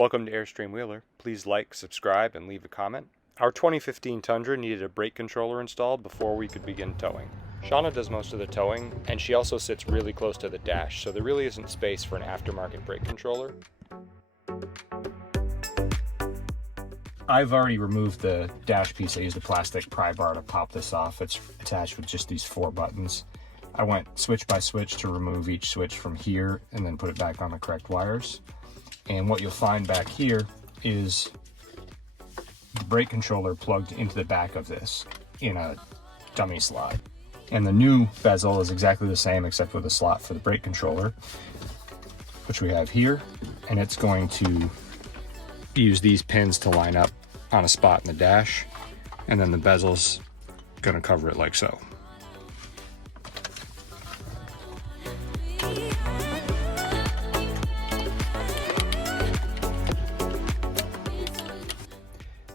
Welcome to Airstream Wheeler. Please like, subscribe, and leave a comment. Our 2015 Tundra needed a brake controller installed before we could begin towing. Shauna does most of the towing, and she also sits really close to the dash, so there really isn't space for an aftermarket brake controller. I've already removed the dash piece. I used a plastic pry bar to pop this off. It's attached with just these 4 buttons. I went switch by switch to remove each switch from here and then put it back on the correct wires. And what you'll find back here is the brake controller plugged into the back of this in a dummy slot. And the new bezel is exactly the same except with a slot for the brake controller, which we have here. And it's going to use these pins to line up on a spot in the dash. And then the bezel's going to cover it like so.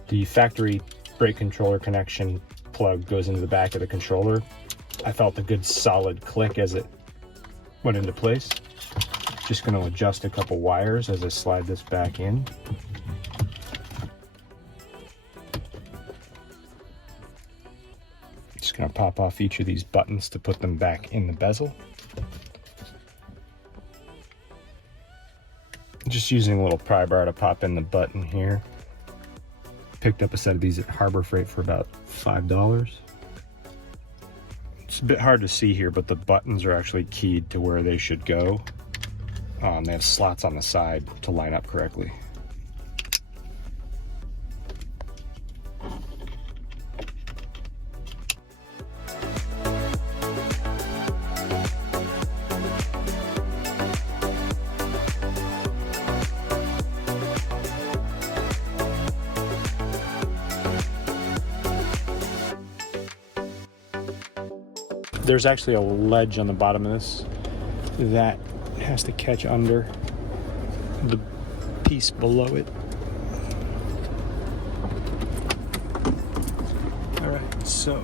The factory brake controller connection plug goes into the back of the controller. I felt a good solid click as it went into place. Just going to adjust a couple wires as I slide this back in. Just going to pop off each of these buttons to put them back in the bezel. Just using a little pry bar to pop in the button here. Picked up a set of these at Harbor Freight for about $5. It's a bit hard to see here, but the buttons are actually keyed to where they should go. They have slots on the side to line up correctly. There's actually a ledge on the bottom of this that has to catch under the piece below it. All right, so